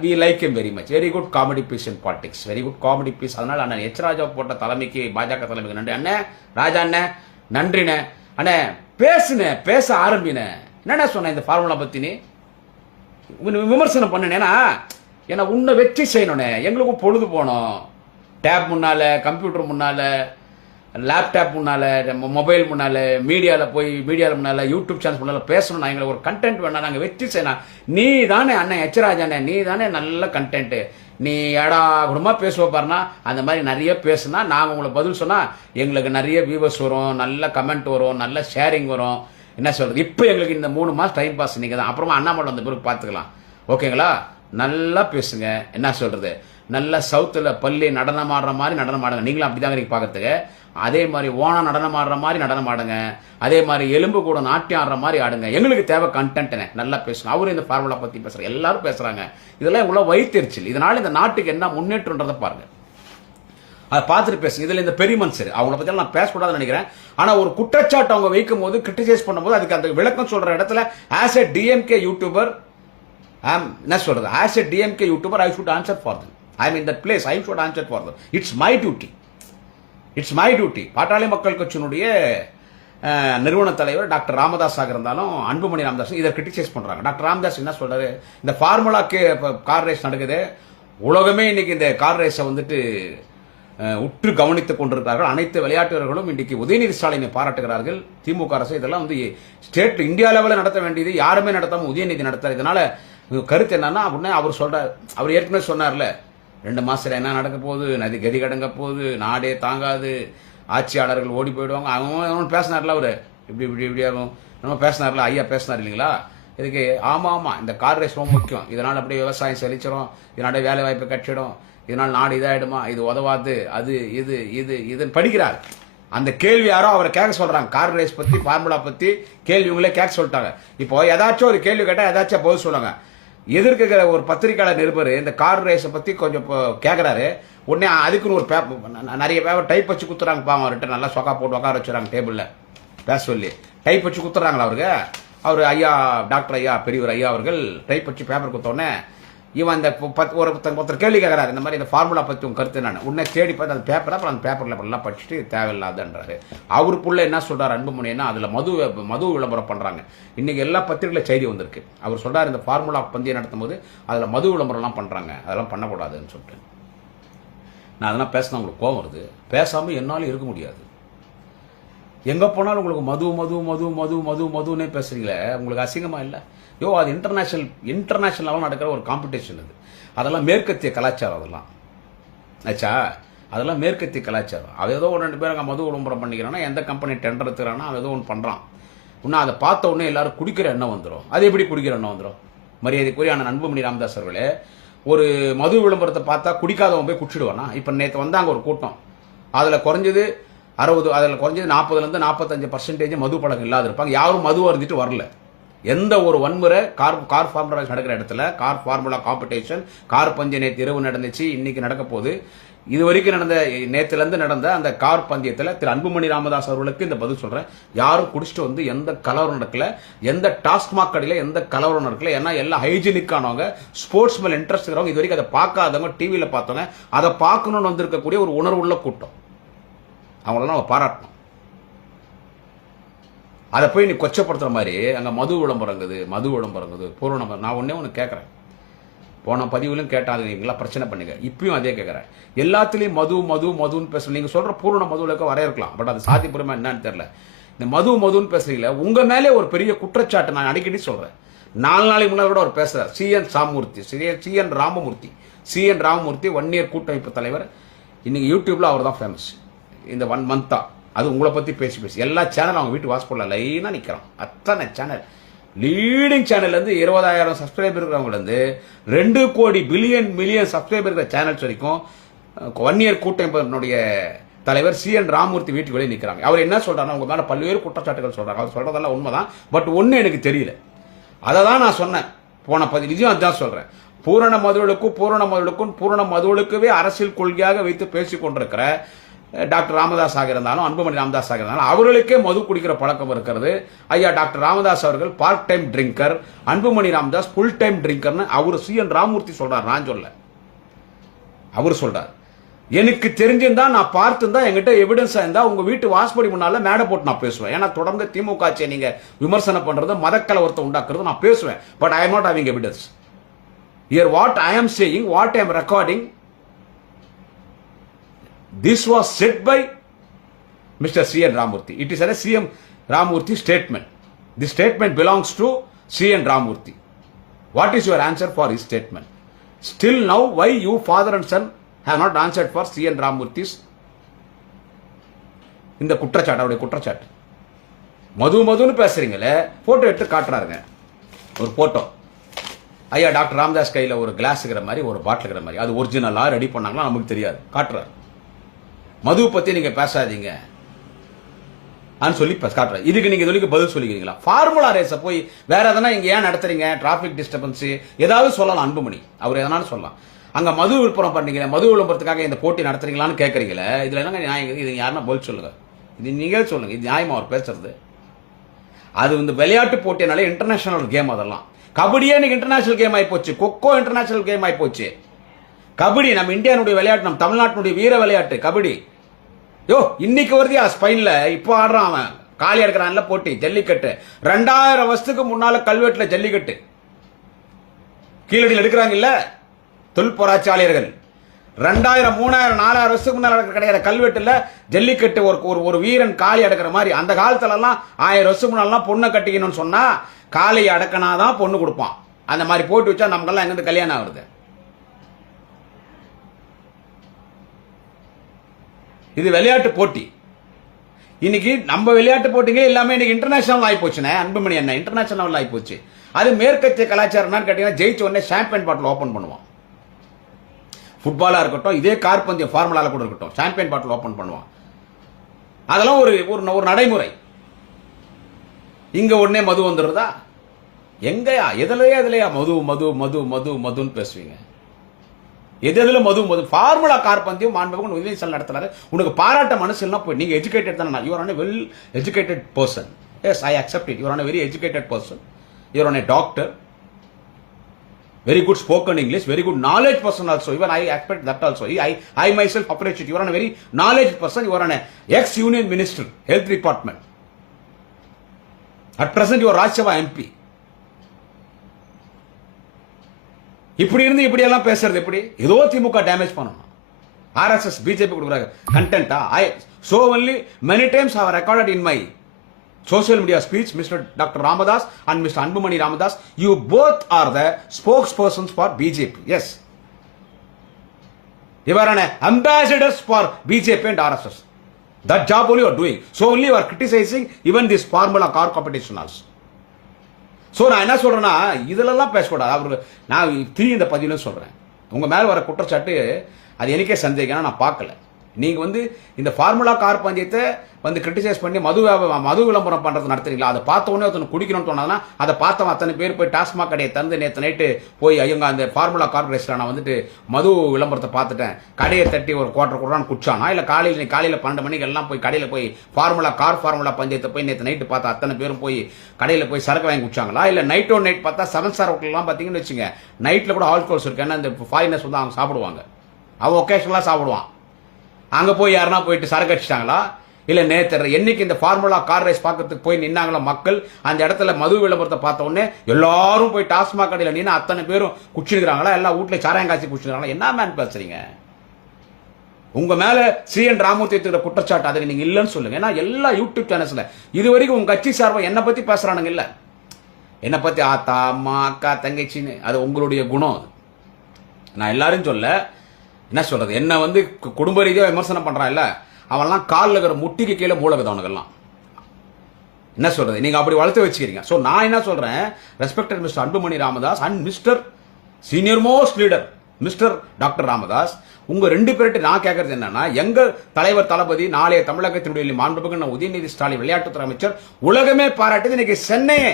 We like him very much. Very good comedy piece in politics, very good comedy piece. அதனால அண்ணன் எச் ராஜா போட்ட தலைமைக்கு, பாஜக தலைமைக்கு நன்றி. அண்ணே ராஜா அண்ணே நன்றிண்ணே. அண்ணே பேசுனே, பேச ஆரம்பினே. என்னண்ணே சொன்ன இந்த ஃபார்முலா பத்தி நீ விமர்சனம் பண்ணுனேன்னா ஏன்னா உன்னை வெற்றி செய்யணுண்ணே. எங்களுக்கும் பொழுது போனோம். டேப் முன்னால, கம்ப்யூட்டர் முன்னால, லேப்டாப் முன்னால, மொபைல் முன்னால, மீடியாவில் முன்னால, யூடியூப் சேனல் முன்னால பேசணும். நான் எங்களுக்கு ஒரு கண்டென்ட் வேணா, நாங்கள் வெற்றி செய்யணும். நீ தானே அண்ணன் எச்ராஜானே, நீ தானே நல்ல கண்டென்ட். நீ ஏடா குடும்பமா பேசுவ பாருனா, அந்த மாதிரி நிறைய பேசுனா நாங்கள் உங்களுக்கு பதில் சொன்னா எங்களுக்கு நிறைய வியூவர்ஸ் வரும், நல்ல கமெண்ட் வரும், நல்ல ஷேரிங் வரும். என்ன சொல்றது, இப்போ எங்களுக்கு இந்த 3 மாதம் டைம் பாஸ் நீங்க தான். அப்புறமா அண்ணாமலை வந்த பிறகு பார்த்துக்கலாம். ஓகேங்களா? நல்லா பேசுங்க. என்ன சொல்றது, நல்ல சவுத்தில் பள்ளி நடனம் ஆடுற மாதிரி நடனம் ஆடுங்க. நீங்களும் அப்படிதாங்க நீங்க பார்க்கறதுக்கு. அதே மாதிரி ஓணம் நடனம் ஆடுற மாதிரி நடனம் ஆடுங்க. அதே மாதிரி எலும்பு கூட நாட்டியம் ஆடுற மாதிரி ஆடுங்க. எங்களுக்கு தேவை கண்டென்ட். நல்லா பேசுங்க. அவரு இந்த ஃபார்முலா பத்தி பேசுறாங்க, எல்லாரும் பேசுறாங்க. இதெல்லாம் இவ்வளவு வைத்தறிச்சல். இதனால இந்த நாட்டுக்கு என்ன முன்னேற்றம்ன்றதை பாருங்க, அதை பார்த்துட்டு பேசுங்க. இதுல இந்த பெரிய மனுஷர் அவங்கள பத்தி நான் பேசக்கூடாதுன்னு நினைக்கிறேன். ஆனா ஒரு குற்றச்சாட்டு அவங்க வைக்கும் போது, கிரிட்டிசைஸ் பண்ணும்போது, அதுக்கு அந்த விளக்கம் சொல்ற இடத்துல ஆஸ் எ டிஎம்கே யூடியூபர், என்ன சொல்றது, as a DMK youtuber I should answer for them. I am in that place, I should answer for them. It's my duty, it's my duty. பாட்டாளி மக்கள் கட்சியினுடைய நிறுவன தலைவர் டாக்டர் ராமதாஸாக இருந்தாலும், அன்புமணி ராமதாஸ் இதை கிரிட்டிசைஸ் பண்றாங்க. டாக்டர் ராமதாஸ் என்ன சொல்றாரு, இந்த ஃபார்முலா கார் ரேஸ் நடக்குது, உலகமே இன்னைக்கு இந்த கார் ரேஸை வந்துட்டு உற்று கவனித்துக் கொண்டிருக்கிறார்கள். அனைத்து விளையாட்டு வீரர்களும் இன்னைக்கு உதயநிதி ஸ்டாலினை பாராட்டுகிறார்கள். திமுக அரசு இதெல்லாம் வந்து ஸ்டேட் இந்தியா லெவலில் நடத்த வேண்டியது யாருமே நடத்தாம உதயநிதி நடத்தார். இதனால கருத்து என்னன்னா, அப்படின்னு அவர் சொல்றாரு. அவர் ஏற்கனவே சொன்னார்ல, 2 மாசத்துல என்ன நடக்க போகுது, நதி கதி கடங்க போகுது, நாடே தாங்காது, ஆட்சியாளர்கள் ஓடி போயிடுவாங்க. அவன் பேசினார்ல, அவரு இப்படி இப்படி இப்படி ஆகும் நம்ம பேசினார்ல, ஐயா பேசினார் இல்லைங்களா. இதுக்கு ஆமா ஆமா இந்த கார் ரேஸ் ரொம்ப முக்கியம், இதனால அப்படியே விவசாயம் செழிச்சிடும், இதனால வேலை வாய்ப்பு கட்டிடும், இதனால் நாடு இதாயிடுமா, இது உதவாது, அது இது இது இதுன்னு படிக்கிறார். அந்த கேள்வி யாரோ அவரை கேட்க சொல்றாங்க. கார் ரேஸ் பத்தி, ஃபார்முலா பத்தி கேள்வி உங்களே கேட்க சொல்லிட்டாங்க. இப்போ ஏதாச்சும் ஒரு கேள்வி கேட்டா ஏதாச்சும் பதில் சொல்லுங்க. எதிர்க்கிற ஒரு பத்திரிகையாளர் நிருபர் இந்த கார் ரேஸை பத்தி கொஞ்சம் கேட்கிறாரு. உடனே அதுக்குன்னு ஒரு பேப்பர், நிறைய பேப்பர் டைப் வச்சு குத்துறாங்க. பாவம் அவர்கிட்ட நல்லா சொக்கா போட்டு உட்கார வச்சுறாங்க டேபிள்ல பேச சொல்லி. டைப் வச்சு குத்துறாங்களா அவருக்கு. அவர் ஐயா டாக்டர் ஐயா பெரியவர் ஐயா அவர்கள் டைப் வச்சு பேப்பர் குத்தோடனே இவன் அந்த ஒருத்தர் கேள்வி கேட்கறாரு, இந்த மாதிரி இந்த ஃபார்முலா பத்தி உங்க கருத்து நான். உடனே தேடி பார்த்து அந்த பேப்பர், அப்புறம் அந்த பேப்பர்ல எல்லாம் படிச்சுட்டு தேவையில்லாதன்றாரு. அவருக்குள்ள என்ன சொல்றாரு அன்புமணினா, அதுல மது விளம்பரம் பண்றாங்க. இன்னைக்கு எல்லா பத்திரிகையில செய்தி வந்திருக்கு. அவர் சொல்றாரு, இந்த ஃபார்முலா பந்தயம் நடத்தும் போது அதுல மது விளம்பரம் எல்லாம் பண்றாங்க, அதெல்லாம் பண்ணக்கூடாதுன்னு சொல்லிட்டு. நான் அதெல்லாம் பேசினா உங்களுக்கு கோபம் வருது. பேசாம என்னாலும் இருக்க முடியாது. எங்க போனாலும் உங்களுக்கு மது மது மது மது மது மதுன்னே பேசுறீங்களே, உங்களுக்கு அசிங்கமா இல்லை? யோ, அது இன்டர்நேஷனல் லெவலில் நடக்கிற ஒரு காம்படிஷன். அதெல்லாம் மேற்கத்திய கலாச்சாரம். அதெல்லாம் ஆச்சா, அதெல்லாம் மேற்கத்திய கலாச்சாரம். அது ஏதோ 2 பேர் அங்கே மது விளம்பரம் பண்ணிக்கிறான்னா, எந்த கம்பெனி டெண்டர் எடுத்துக்கிறான்னா அவன் ஏதோ ஒன்று பண்ணுறான். இன்னும் அதை பார்த்த உடனே எல்லாரும் குடிக்கிற எண்ணம் வந்துடும். அது எப்படி குடிக்கிற எண்ணம் வந்துடும்? மரியாதைக்குரிய அன்புமணி ராமதாஸ் அவர்களே, ஒரு மது விளம்பரத்தை பார்த்தா குடிக்காதவன் போய் குடிச்சிடுவானா? இப்போ நேற்று வந்தாங்க ஒரு கூட்டம், அதில் குறைஞ்சது 60, அதில் குறைஞ்சது 40லேருந்து 45% மது பழக்கம் இல்லாத இருப்பாங்க. யாரும் மது அருந்திட்டு வரல. எந்த ஒரு வன்முறை கார் ஃபார்முலா நடக்கிற இடத்துல, கார் ஃபார்முலா காம்படிஷன், கார் பந்தயம் நேற்று இரவு நடந்துச்சு, இன்னைக்கு நடக்க போகுது. இது வரைக்கும் நடந்த, நேற்றுலேருந்து நடந்த அந்த கார் பந்தயத்தில் திரு அன்புமணி ராமதாஸ் அவர்களுக்கு இந்த பதில் சொல்றேன். யாரும் குடிச்சிட்டு வந்து எந்த கலவரம் நடக்கல, எந்த டாஸ்மாக் கடையில் எந்த கலவரம் நடக்கல. ஏன்னா எல்லாம் ஹைஜீனிக்கானவங்க, ஸ்போர்ட்ஸ் மேல இன்ட்ரெஸ்ட் இருக்கிறவங்க, இது வரைக்கும் அதை பார்க்காதவங்க, டிவியில் பார்த்தவங்க, அதை பார்க்கணும்னு வந்திருக்கக்கூடிய ஒரு உணர்வுள்ள கூட்டம். அவங்களெல்லாம் நம்ம பாராட்டணும். அதை போய் நீ கொச்சப்படுத்துற மாதிரி அங்கே மது விளம்பரங்குது பூரணம். நான் ஒன்று கேட்குறேன், போன பதிவுலையும் கேட்டாங்களா பிரச்சனை பண்ணுங்க, இப்பயும் அதே கேட்குறேன். எல்லாத்துலேயும் மதுன்னு பேச நீங்கள் சொல்கிற பூரண மதுவிலக்க வரையறுக்கலாம், பட் அது சாத்தியபுரமா என்னன்னு தெரியல. இந்த மதுன்னு பேசுறீங்களா, உங்க மேலே ஒரு பெரிய குற்றச்சாட்டு நான் அடிக்கடி சொல்றேன். 4 நாளைக்கு முன்னாடி கூட அவர் பேசுறார். சிஎன் ராமமூர்த்தி 1 இயர் கூட்டமைப்பு தலைவர். இன்னைக்கு யூடியூப்ல அவர் தான் ஃபேமஸ். இந்த 1 மந்த்தா அது உங்களை பத்தி பேசி எல்லா சேனல் அவங்க வீட்டு வாசப்படல லைனா நிக்கிறான். அத்தனை சேனல், லீடிங் சேனல்ல இருந்து 20,000 சப்ஸ்கிரைபர் இருக்கிறவங்க இருந்து 2 கோடி மில்லியன் சப்ஸ்கிரைபர் இருக்கிற சேனல்ஸ் வரைக்கும் 1 இயர் கூட்டமைப்பினுடைய தலைவர் சிஎன் ராமமூர்த்தி வீட்டுக்கு வெளியே நிற்கிறாங்க. அவர் என்ன சொல்றாருன்னா, உங்க மேல பல்வேறு குற்றச்சாட்டுகள் சொல்றாங்க. அவர் சொல்றதெல்லாம் உண்மைதான், பட் ஒன்னு எனக்கு தெரியல. அதை தான் நான் சொன்னேன் போன பதிவு, அதான் சொல்றேன். பூரண மதுவுக்குவே அரசியல் கொள்கையாக வைத்து பேசிக் கொண்டிருக்கிற டாக்டர் ராமதாஸ் ஆக இருந்தாலும் அன்புமணி ராமதாஸ் ஆக இருந்தாலும் அவர்களுக்கே மது குடிக்கிற பழக்கம் இருக்கிறது. ஐயா டாக்டர் ராமதாஸ் அவர்கள் part time drinker, Anbumani Ramadoss full time ட்ரிங்கர்னு அவர் CN ராமூர்த்தி சொல்றார், நான் சொல்ல, அவர் சொல்றார். எனக்கு தெரிஞ்சிருந்தா நான் பார்த்துருந்தா என்கிட்ட எவிடன்ஸா இருந்தா உங்க வீட்டு வாசப்படி முன்னால மேடை போட்டு நான் பேசுவேன். ஏன்னா தொடர்ந்து திமுக ஆட்சியை நீங்க விமர்சனம் பண்றது மதக்கலவரத்தை உண்டாக்குறது நான் பேசுவேன். But I am not having evidence. Here what I am saying, what I am recording, this was said by Mr. CN Ramurthy. It is a CM Ramurthy statement. This statement belongs to CN Ramurthy. What is your answer for his statement? Still now, why you father and son have not answered for CN Ramurthy's இந்த குற்றச்சாட்டு, அவருடைய குற்றச்சாட்டு. மதுன்னு பேசுறீங்களே, photo எடுத்து காட்டுறாருங்க. ஒரு photo ஐயா doctor Ramadoss கையில ஒரு கிளாஸ்ங்கிற மாதிரி ஒரு பாட்டிலுங்கிற மாதிரி, அது ஒரிஜினலா ரெடி பண்ணாங்களா நமக்கு தெரியாது, காட்டுறாரு. மது பத்தி நீங்க பேசாதீங்க சொல்லி காட்டுறேன். இதுக்கு நீங்க இதுக்கு பதில் சொல்லிக்கிறீங்களா? ஃபார்முலா ரேஸ போய் வேற எதனா இங்க ஏன் நடத்துறீங்க, டிராபிக் டிஸ்டர்பன்ஸ் ஏதாவது சொல்லலாம், அன்புமணி அவர் எதனாலும் சொல்லலாம். அங்க மது விற்பனை பண்ணீங்க, மது விளம்பரத்துக்காக இந்த போட்டி நடத்துறீங்களான்னு கேட்கறீங்களே, இதுல என்னங்க நியாயம்? இது யாருன்னா பதில் சொல்லுங்க, இது நீங்க சொல்லுங்க, இது நியாயமா அவர் பேசுறது? அது வந்து விளையாட்டு போட்டினாலே இன்டர்நேஷனல் கேம், அதெல்லாம் கபடியே இன்னைக்கு இன்டர்நேஷனல் கேம் ஆகி போச்சு, கொக்கோ இன்டர்நேஷனல் கேம் ஆகி போச்சு. கபடி நம்ம இந்தியாவுடைய விளையாட்டு, நம்ம தமிழ்நாட்டினுடைய வீர விளையாட்டு கபடி. யோ இன்னைக்கு வருதியா ஸ்பெயின்ல, இப்போ ஆடுறான் அவன், காலி எடுக்கிறான்ல போட்டி, ஜல்லிக்கட்டு. 2000 வருஷத்துக்கு முன்னால கல்வெட்டுல ஜல்லிக்கட்டு கீழடியில் எடுக்கிறாங்க இல்ல தொல்பொராட்சியாளர்கள். 2000, 3000, 4000 வருஷத்துக்கு முன்னால கிடைக்கிற கல்வெட்டுல ஜல்லிக்கட்டு ஒரு வீரன் காலி அடக்கிற மாதிரி. அந்த காலத்துல எல்லாம் 1000 வருஷத்துக்கு முன்னாலாம் பொண்ணை கட்டிக்கணும்னு சொன்னா காலையை அடக்கினாதான் பொண்ணு கொடுப்பான். அந்த மாதிரி போட்டு வச்சா நமக்கெல்லாம் எங்கிருந்து கல்யாணம் ஆகுது? இது விளையாட்டு போட்டி. இன்னைக்கு நம்ம விளையாட்டு போட்டிங்க எல்லாமே இன்னைக்கு இன்டர்நேஷனல் ஆகி போச்சுனே, அன்புமணி என்ன இன்டர்நேஷனல் ஆகி போச்சு. அது மேற்கத்திய கலாச்சாரம் கேட்டீங்கன்னா, ஜெயிச்ச உடனே சாம்பியன் பாட்டில் ஓபன் பண்ணுவான். ஃபுட்பாலா இருக்கட்டும், இதே கார்பந்தயம் ஃபார்முலால கூட இருக்கட்டும், சாம்பியன் பாட்டில் ஓபன் பண்ணுவான். அதெல்லாம் ஒரு நடைமுறை. இங்க உடனே மது வந்துடுறதா? எங்கயா எதுலயா மது மது மது மது மதுன்னு பேசுவீங்க? எதுல மது ஃபார்முலா கார்பந்தயம் மாண்புமிகு உதயநிதி நடத்துறாரு. உனக்கு பாராட்ட மனசு இல்லைன்னா போய், நீங்க எஜுகேட்டட் தானே, you are an a well educated person. Yes, I accept it. You are an a very educated person. You are an a doctor, very good spoken English, very good knowledge person also. Even I expect that also. I myself appreciate it. You are a very knowledge person. You are an ex-union minister, health department. At present, you are Rajya Sabha MP. இப்படி இருந்து இப்படி எல்லாம் பேசுறது எப்படி? ஏதோ திமுக damage பண்ணணும், RSS BJP கொடுக்குறாங்க கண்டென்ட்டா? So only many times I have recorded in my social media speech, Mr. Dr. Ramadas and Mr. Anbumani Ramadas, you both are the spokespersons for BJP. Yes. You are an ambassadors for BJP and RSS. That job only you are doing. So only you are criticizing even this formula car competition also. So நான் என்ன சொல்றேன்னா, இதெல்லாம் பேசக்கூடாது. அவரு நான் இந்த பதிவுல சொல்றேன், உங்க மேல வர குற்றச்சாட்டு அது எனக்கே சந்தேகம், நான் பார்க்கல. நீங்க வந்து இந்த ஃபார்முலா கார் பந்தயத்தை வந்து கிரிட்டிசைஸ் பண்ணி மது விளம்பரம் பண்றது நடத்துறீங்களா? அதை பார்த்த உடனே ஒருத்தன் குடிக்கணும்னு தோணுதுன்னா, அதை பார்த்தவன் அத்தனை பேர் போய் டாஸ்மாக் கடையை தந்து நேற்று நைட்டு போய் ஐயங்க அந்த ஃபார்முலா கார் ரேஸ்ல நான் வந்துட்டு மது விளம்பரத்தை பார்த்துட்டேன், கடையை தட்டி ஒரு குவார்டர் கொடுறான்னு குடிச்சானா? இல்ல காலையில் 12 மணிக்கு எல்லாம் போய் கடையில் போய் ஃபார்முலா பந்தயத்தை போய் நேற்று நைட்டு பார்த்தா அத்தனை பேரும் போய் கடையில் போய் சரக்கு வாங்கி குடிச்சாங்களா? இல்ல நைட் பார்த்தா 7 ஸ்டார் ஹோட்டல்லாம் பார்த்தீங்கன்னு வச்சுங்க, நைட்ல கூட ஆல்கோல்ஸ் இருக்கு. ஏன்னா இந்த ஃபாரினர்ஸ் வந்து அவங்க சாப்பிடுவாங்க, அவன் ஒகேஷனலா சாப்பிடுவான். அங்க போய் யாருன்னா போயிட்டு சரக்கு அடிச்சிட்டாங்களா? இல்ல நேற்று என்னைக்கு இந்த ஃபார்முலா கார் ரேஸ் பார்க்கறதுக்கு போய் நின்னாங்களா மக்கள், அந்த இடத்துல மது விளம்பரத்தை பார்த்த உடனே எல்லாரும் போய் டாஸ்மாக் கடையில் நின்று அத்தனை பேரும் குடிச்சிருக்காங்களா? எல்லா வீட்டுல சாராயங்காய்ச்சி குடிச்சிருக்காங்களா? என்ன மேன் பேசுறீங்க? உங்க மேல CN ராமூர்த்தி குற்றச்சாட்டு அதை நீங்க இல்லன்னு சொல்லுங்க. ஏன்னா எல்லா யூடியூப் சேனல்ஸ்ல இது வரைக்கும் உங்க கட்சி சார்பா என்ன பத்தி பேசுறானுங்க இல்ல, என்ன பத்தி ஆத்தா அம்மா அக்கா தங்கச்சின்னு, அது உங்களுடைய குணம். நான் எல்லாரும் சொல்ல, என்ன சொல்றது, என்ன வந்து குடும்ப ரீதியாக விமர்சனம் பண்றான் இல்ல, அவன்லாம் காலில் இருக்கிற முட்டிக்கு கீழே மூலகுது அவனுக்கெல்லாம். என்ன சொல்றது, நீங்க அப்படி வளர்த்து வச்சுக்கிறீங்க. சோ நான் என்ன சொல்றேன், respected mister Anbumani Ramadoss and mister senior most leader mister doctor Ramadoss, உங்க 2 பேர்கிட்ட நான் கேட்கறது என்னன்னா, எங்க தலைவர் தளபதி நாளைய தமிழகத்தினுடைய மாண்புமிகு உதயநிதி ஸ்டாலின் விளையாட்டுத்துறை அமைச்சர் உலகமே பாராட்டுது. இன்னைக்கு சென்னையே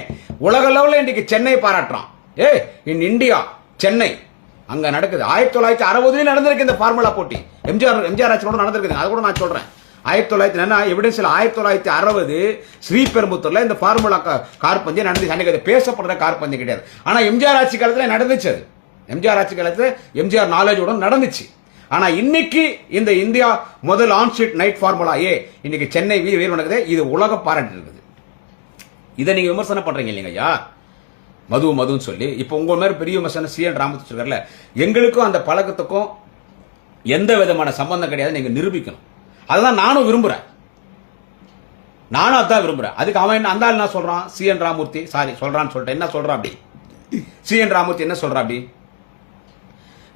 உலக லெவலில் இன்னைக்கு சென்னை பாராட்டுறான். இன் இந்தியா சென்னை அங்க நடக்குது. 1960 நடந்திருக்கு இந்த ஃபார்முலா போட்டி. எம்ஜிஆர் ஆட்சி கூட நடந்திருக்கு. அது கூட நான் சொல்றேன். 1900 எவிடன்ஸ்ல 1960 ஸ்ரீபெரும்புத்தூர்ல இந்த ஃபார்முலா கார் பந்தயம் நடந்துச்சு. அன்னைக்கு பேசப்படுற கார் பந்தயம் கிடையாது. ஆனா எம்ஜிஆர் ஆட்சி காலத்துல நடந்துச்சு. அது எம்ஜிஆர் ஆட்சி காலத்துல எம்ஜிஆர் நாலேஜோட நடந்துச்சு. ஆனா இன்னைக்கு இந்த இந்தியா முதல் ஆன் ஸ்ட்ரீட் நைட் ஃபார்முலா இன்னைக்கு சென்னை வீதி நடக்குது. இது உலக பாராட்டு இருக்குது. இதை நீங்க விமர்சனம் பண்றீங்க இல்லைங்க ஐயா, மதுன்னு சொல்லி. இப்ப உங்க மேல பெரிய விமர்சனம் CN ராமதாஸ் சொல்றாருல, எங்களுக்கும் அந்த பழக்கத்துக்கும் எந்த விதமான சம்பந்தம் கிடையாது, நீங்க நிரூபிக்கணும். அதுதான் நானும் விரும்புறேன். அதுக்கு அவன் அந்த ஆள் என்ன சொல்றான், CN ராமூர்த்தி சொல்றான்னு சொல்லிட்டு என்ன சொல்றான் அப்படி, CN ராமூர்த்தி என்ன சொல்றான் அப்படி,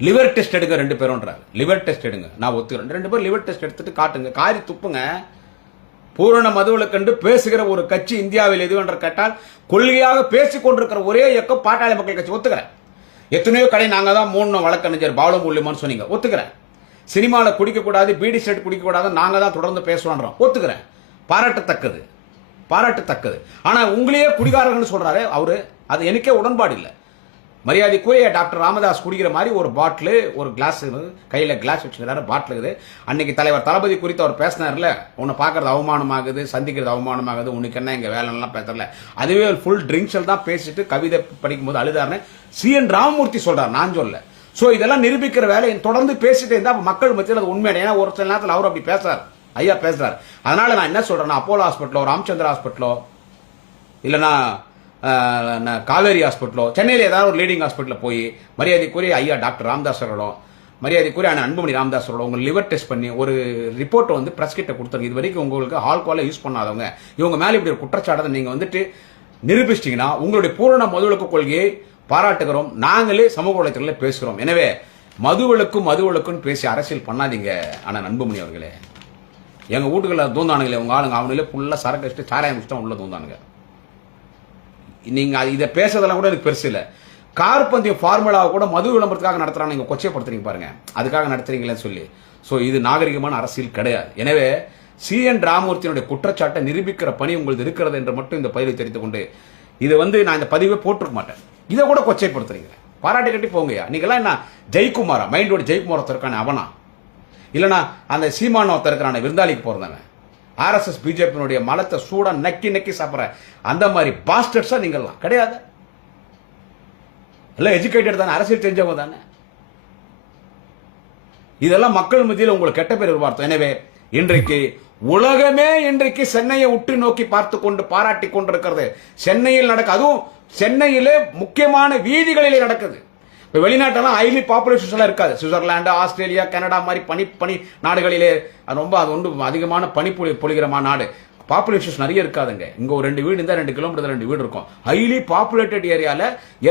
லிவர் டெஸ்ட் எடுங்க 2 பேரும்ன்றாரு. லிவர் டெஸ்ட் எடுங்க, நான் ஒத்துக்கிறேன். 2 பேரும் லிவர் டெஸ்ட் எடுத்துட்டு காட்டுங்க, காரி துப்புங்க. பூரண மதுவிலக்கென்று பேசுகிற ஒரு கட்சி இந்தியாவில் எது என்று கேட்டால் கொள்கையாக பேசிக் கொண்டிருக்கிற ஒரே இயக்கம் பாட்டாளி மக்கள் கட்சி. ஒத்துக்கிறேன். எத்தனையோ கடை நாங்க தான் 3 வழக்கறிஞர் பாலமுல்லிமான்னு சொன்னீங்க. ஒத்துக்கிறேன். சினிமாவில் குடிக்கக்கூடாது, பீடி செட் குடிக்கக்கூடாது, நாங்க தான் தொடர்ந்து பேசுவோம். ஒத்துக்கிறேன். பாராட்டத்தக்கது. ஆனா உங்களையே குடிகாரர்கள் சொல்றாரு அவரு, அது எனக்கே உடன்பாடு இல்லை. மரியாதைக்குரிய டாக்டர் ராமதாஸ் குடிக்கிற மாதிரி ஒரு பாட்டில், ஒரு கிளாஸ், கையில கிளாஸ் வச்சுக்கிறாரு, பாட்டில் இருக்குது. அன்னைக்கு தலைவர் தளபதி குறித்து அவர் பேசினார்ல, உன்னை பார்க்கறது அவமானமாகுது, சந்திக்கிறது அவமானமாகுது, உனக்கு என்ன இங்க வேலைலாம் பேசல. அதுவே ஃபுல் ட்ரிங்க்ஸில் தான் பேசிட்டு கவிதை படிக்கும் போது அழுதாருன்னு CN ராமமூர்த்தி சொல்றாரு, நான் சொல்ல. சோ இதெல்லாம் நிரூபிக்கிற வேலையை தொடர்ந்து பேசிட்டு இருந்தா மக்கள் மத்தியில் அது உண்மையான. ஏன்னா ஒரு சில நேரத்தில் அவர் அப்படி பேசுறாரு, ஐயா பேசுறாரு. அதனால நான் என்ன சொல்றேன்னா, அப்போலோ ஹாஸ்பிட்டலோ, ராமச்சந்திர ஹாஸ்பிட்டலோ, இல்லைன்னா காவேரி ஹாஸ்பிட்டலோ, சென்னையில் ஏதாவது ஒரு லீடிங் ஹாஸ்பிட்டலில் போய் மரியாதைக்குரிய ஐயா டாக்டர் ராமதாஸ் அவர்களும் மரியாதைக்குரிய அன்புமணி ராமதாஸ் அவர்களும் உங்க லிவர் டெஸ்ட் பண்ணி ஒரு ரிப்போர்ட்டை வந்து பிரஸ் கிட்ட கொடுத்தாங்க. இது வரைக்கும் உங்களுக்கு ஆல்கோலை யூஸ் பண்ணாதவங்க இவங்க மேலே இப்படி ஒரு குற்றச்சாட்டை நீங்க வந்துட்டு நிரூபிச்சிட்டீங்கன்னா உங்களுடைய பூரண மதுவிலக்கு கொள்கையை பாராட்டுகிறோம். நாங்களே சமூக வலைத்தளத்தில் பேசுகிறோம். எனவே மதுவிலக்குன்னு பேசி அரசியல் பண்ணாதீங்க. ஆனால் அன்புமணி அவர்களே, எங்க வீட்டுகளில் தூந்தானுங்களே உங்க ஆளுங்க, அவங்களே ஃபுல்லா சரக்கு வச்சுட்டு சாராயம் வச்சுட்டு உள்ள தூந்தானுங்க. நீங்க இதை பேசுறதெல்லாம் கூட எனக்கு பெருசு இல்லை. கார் பந்தயம் ஃபார்முலாவை கூட மது விளம்பரத்துக்காக நடத்துறாங்க, நீங்க கொச்சைப்படுத்துறீங்க பாருங்க, அதுக்காக நடத்துறீங்களேன்னு சொல்லி. சோ இது நாகரிகமான அரசியல் கிடையாது. எனவே CN ராமமூர்த்தியினுடைய குற்றச்சாட்டை நிரூபிக்கிற பணி உங்களுக்கு இருக்கிறது என்று மட்டும் இந்த பதிவை தெரிந்து கொண்டு, இது நான் இந்த பதிவை போட்டிருக்க மாட்டேன். இதை கூட கொச்சைப்படுத்துறீங்க. பாராட்டி கட்டி போங்கயா. நீங்கெல்லாம் என்ன ஜெயக்குமாரா, மைண்டோட ஜெயக்குமார் ஒருத்தருக்கான அவனா, இல்லைன்னா அந்த சீமான ஒருத்தர் இருக்கிறான விருந்தாளிக்கு போறதானே, RSS பிஜேபியினுடைய மலத்தை சூடா நக்கி சாப்பிட்ற அந்த மாதிரி பாஸ்டர்ஸா நீங்கெல்லாம் கிடையாது. எல்லாம் எஜுகேட்டட் தானே, அரசியல் தெரிஞ்சவங்க தானே. இதெல்லாம் மக்கள் மத்தியில் உங்களுக்கு கெட்ட பேர் உருவார்த்தம். எனவே உலகமே இன்றைக்கு சென்னையை உற்று நோக்கி பார்த்து கொண்டு பாராட்டி கொண்டிருக்கிறது. சென்னையில் நடக்க, அதுவும் சென்னையிலே முக்கியமான வீதிகளிலே நடக்குது. இப்போ வெளிநாட்டெல்லாம் ஹைலி பாப்புலேஷன்ஸ் எல்லாம் இருக்காது. சுவிட்சர்லாந்து, ஆஸ்திரேலியா, கனடா மாதிரி பனி நாடுகளிலே ரொம்ப அது ஒன்று அதிகமான பனி பொழிகிற நாடு. பாப்புலேஷன்ஸ் நிறைய இருக்காதுங்க. இங்க ஒரு 2 வீடு இருந்தா 2 கிலோமீட்டர் 2 வீடு இருக்கும். ஹைலி பாப்புலேட்டட் ஏரியால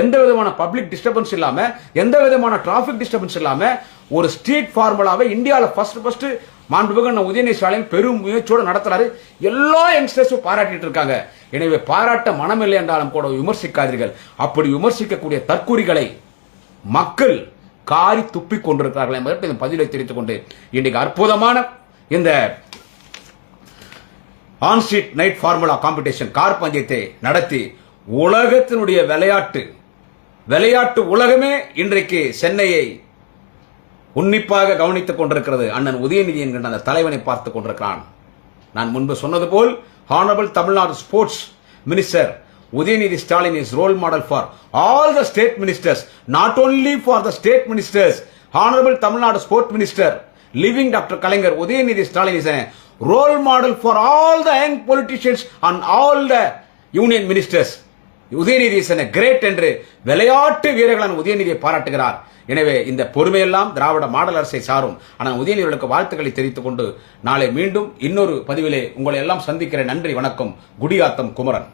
எந்த விதமான பப்ளிக் டிஸ்டர்பன்ஸ் இல்லாம, எந்த விதமான டிராபிக் டிஸ்டர்பன்ஸ் இல்லாம ஒரு ஸ்ட்ரீட் ஃபார்முலாவை இந்தியாவில் ஃபர்ஸ்ட் மாண்புமிகு உதயநிதி ஸ்டாலின் பெரும் முயற்சியோடு நடத்துறாரு. எல்லா யங்ஸ்டர்ஸும் பாராட்டிட்டு இருக்காங்க. எனவே பாராட்ட மனமில்லை என்றாலும் கூட விமர்சிக்காதீர்கள். அப்படி விமர்சிக்கக்கூடிய தற்கூரிகளை மக்கள் காரி துப்பிக் கொண்டிருக்கிறார்கள் என்பதற்கு இந்த பதிலை தெரிவித்துக் கொண்டு இன்றைக்கு அற்புதமான இந்த on street night formula competition car பந்தயத்தை நடத்தி உலகத்தினுடைய விளையாட்டு உலகமே இன்றைக்கு சென்னையை உன்னிப்பாக கவனித்துக் கொண்டிருக்கிறது. அண்ணன் உதயநிதி என்கின்ற அந்த தலைவனை பார்த்துக் கொண்டிருக்கிறான். நான் முன்பு சொன்னது போல் honourable Tamil Nadu sports minister Udayanithi Stalin is role model for all the state ministers, not only for the state ministers. Honorable Tamil Nadu Sport Minister, living Dr. Kalaignar, Udayanithi Stalin is a role model for all the young politicians and all the union ministers. Udayanithi is a great என்று விளையாட்டு வீரர்களான உதயநிதியை பாராட்டுகிறார். எனவே இந்த பொறுமையெல்லாம் திராவிட model அரசை சாரும். ஆனால் உதயநிதிகளுக்கு வாழ்த்துக்களை தெரிவித்துக் கொண்டு நாளை மீண்டும் இன்னொரு பதிவிலே உங்களை எல்லாம் சந்திக்கிறேன். நன்றி, வணக்கம். குடியாத்தம் குமரன்.